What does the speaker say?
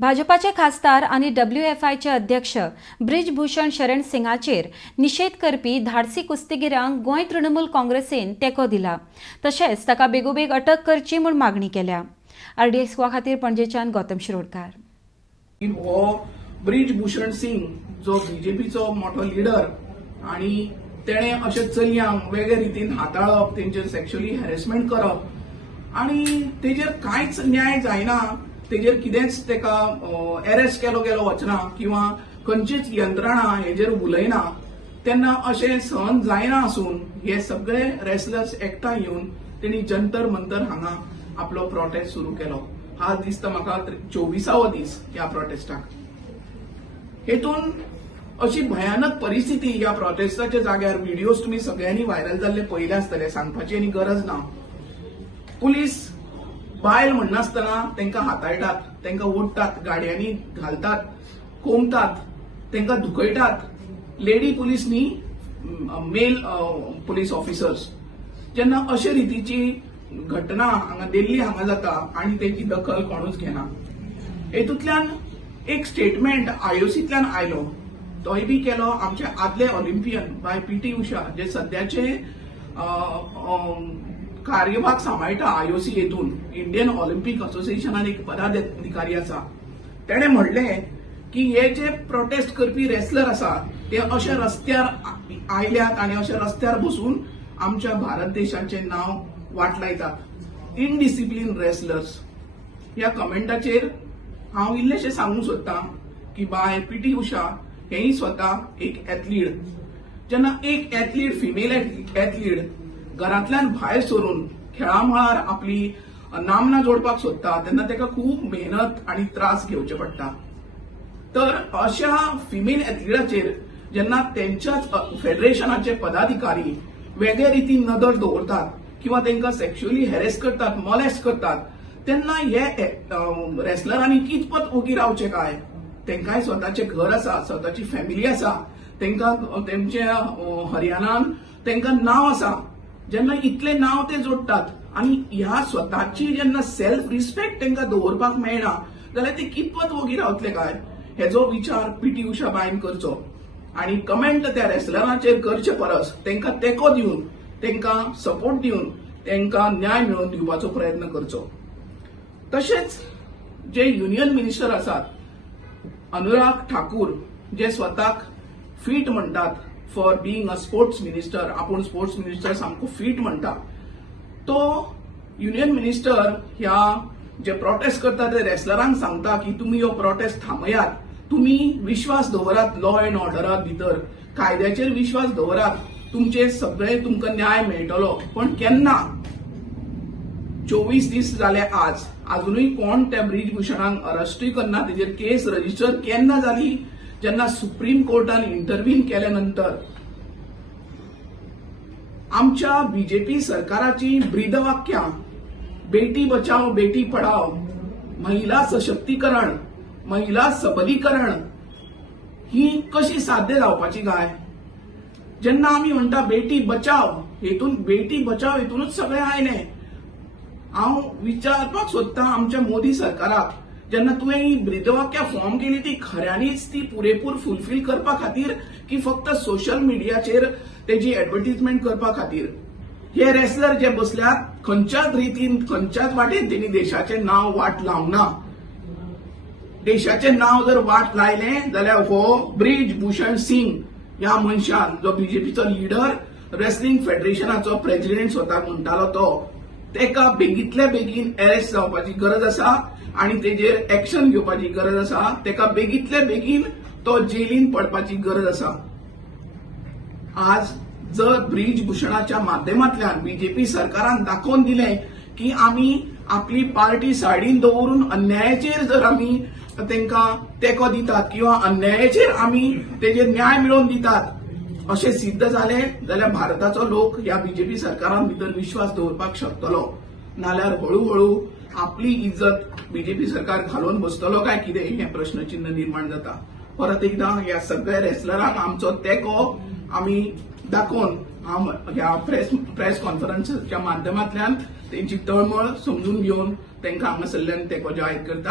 भाजपाचे खासदार आणि WFIचे अध्यक्ष ब्रिजभूषण शरण सिंगाचेर निषेध करपी धाडसी कुस्तीगिरांक गोंय तृणमूल काँग्रेसीन तेंको दिला. तशेंच ताका बेगोबेग अटक करची म्हूण मागणी केल्या. RDX खातीर पणजेच्यान गौतम शिरोडकार. हो ब्रिजभूषण सिंग जो बीजेपीचो मोठो लिडर आणि तेणे अशे चलयांक वेगळे रितीन हाताळप, तेंचेर सेक्शुअली हॅरेसमेंट करप आणि तेजेर कांयच न्याय जायना, तेजेर कितेंच तेका अरेस्ट केलो गेलो वचना किंवा खंयचीच यंत्रणा हेजेर उलयना, तेन्ना अशें सहन जायना आसून हे सगळे रेसलर्स एकठांय येवन तेणी जंतर मंतर हांगा आपलो प्रोटेस्ट सुरू केलो. हा दिसता म्हाका 24वा दीस ह्या प्रोटेस्टाक. हेतून अशी भयानक परिस्थिती ह्या प्रोटेस्टाच्या जाग्यार व्हिडिओज तुम्ही सगळ्यांनी व्हायरल जाल्ले पयले आसतले, सांगपाची आनी गरज ना. पुलीस बायल म्हणनासतना तांकां हाताळटात, तांकां ओडटात, गाडयांनी घालतात, कोंबतात, तांकां धुकळटात. लेडी पुलीस न्ही, मेल पुलीस ऑफिसर्स. जेन्ना अशे रितीची घटना हांगा दिल्ली हांगा जाता आनी तेची दखल कोणूच घेना. हेतूंतल्यान एक स्टेटमेंट IOCतल्यान आयलो, तोय बी केलो आमचे आदले ऑलिंपियन बाय PT उषा, जे सध्याचे कार्यभाग सांबाळटा IOC हेतून, इंडियन ऑलिंपिक असोसिएशनान एक पदाधिकारी आसा. तेणे म्हणलें की हे जे प्रोटेस्ट करपी रेसलर आसा ते अशे रस्त्यार आयल्यात आनी अशे रस्त्यार बसून आमच्या भारत देशाचें नांव वाट लायतात. Indiscipline wrestlers. ह्या कमेंटाचेर हांव इल्लेशें सांगूंक सोदतां की बाय PT उषा हेय स्वता एक एथलीट. जेन्ना एक एथलीट, फिमेल एथलीट घरांतल्यान भायर सरून खेळा मळार आपली नामना जोडपाक सोदता तेन्ना ताका खूब मेहनत आनी त्रास घेवचे पडटा. तर अशा फिमेल एथलीटाचेर जेन्ना तेंच्याच फेडरेशनाचे पदाधिकारी वेगळे रितीन नदर दवरतात किंवा तांकां सेक्शुअली हॅरेस करतात, मॉलेस्ट करतात, तेन्ना हे रेसलरांनी कितपत ओगी रावचे काय? तांकांय स्वताचे घर आसा, स्वताची फॅमिली आसा, तांकां तेंच्या हरियाणान तांकां नांव आसा. जेन्ना इतले नांव ते जोडटात आनी ह्या स्वताची जेन्ना सेल्फ रिस्पेक्ट तांकां दवरपाक मेळना जाल्यार ते कितपत ओगी रावतले काय? हेजो विचार PT उषा बायन करचो आनी कमेंट त्या रेसलरांचेर करचे परस तांकां तेंको दिवन, तांकां सपोर्ट दिवन तांकां न्याय मेळोवन दिवपाचो प्रयत्न करचो. तशेंच जे युनियन मिनिस्टर आसात, अनुराग ठाकूर, जे स्वताक फीट म्हणटात for being a sports minister, आपूण स्पोर्ट्स मिनिस्टर सामको फीट म्हणटा, तो युनियन मिनिस्टर ह्या जे प्रोटेस्ट करता ते रेसलरांक सांगता की तुमी हो प्रोटेस्ट थांबयात, तुमी विश्वास दवरात लॉ अँड ऑर्डरा भितर, कायद्याचेर विश्वास दवरात, तुमचे सगळे तुमकां न्याय मेळटलो. पण केन्ना? 24 दीस जाले आज, अजूनही कोण त्या ब्रिजभूषणांक अरेस्टूय करना, तेजेर केस रजिस्टर केन्ना जाली? जेन्ना सुप्रीम कोर्टान इंटरव्हीन केल्या नंतर. आमच्या BJP सरकाराची ब्रीदवाक्यां बेटी बचाओ बेटी पढाओ, महिला सशक्तीकरण, महिला सबलीकरण ही कशी साध्य जावपाची काय? जेन्ना आमी म्हणटा बेटी बचाव, हेतून बेटी बचाव हेतूनच सगळें आयलें. हांव विचारपाक सोदतां आमच्या मोदी सरकाराक, जेन्ना तुवें ही ब्रीदवाक्यां फॉर्म केली ती खऱ्यांनीच ती पुरेपूर फुलफील करपा खातीर की फक्त सोशल मिडियाचेर तेजी एडव्हर्टिजमेंट करपा खातीर? हे रेसलर जे बसल्यात खंयच्याच रितीन, खंयच्याच वाटेन तेणी देशाचें नांव वाट लावना. देशाचें नांव जर वाट लायलें जाल्यार हो ब्रिजभूषण सिंग ह्या मनशान, जो BJPचो लिडर, रेसलिंग फेडरेशनाचो प्रेसिडेंट स्वताक म्हणटालो तो, तेका बेगींतल्या बेगीन अरेस्ट जावपाची गरज आसा आनी तेजेर एक्शन घेवपाची गरज आसा. तेका बेगींतल्या बेगीन तो जेलीन पडपाची गरज आसा. आज जर ब्रिजभूषणाच्या माध्यमांतल्यान BJP सरकारान दाखोवन दिलें की आमी आपली पार्टी सायडीन दवरून अन्यायाचेर जर आमी तांकां तेंको दितात किंवा अन्यायाचेर आमी तेजेर न्याय मेळोवन दितात, अशें सिद्ध जालें जाल्यार भारताचो लोक ह्या BJP सरकारान भितर विश्वास दवरपाक शकतलो. नाल्यार हळूहळू आपली इज्जत BJP सरकार घालून बसतलो काय कितें हें प्रश्नचिन्ह निर्माण जाता. परत एकदां ह्या सगळ्या रेसलरांक आमचो तेंको आमी दाखोवन ह्या प्रेस कॉन्फरन्सच्या माध्यमांतल्यान तेंची तळमळ समजून घेवन तांकां हांगासरल्यान तेंको जाहीर करता.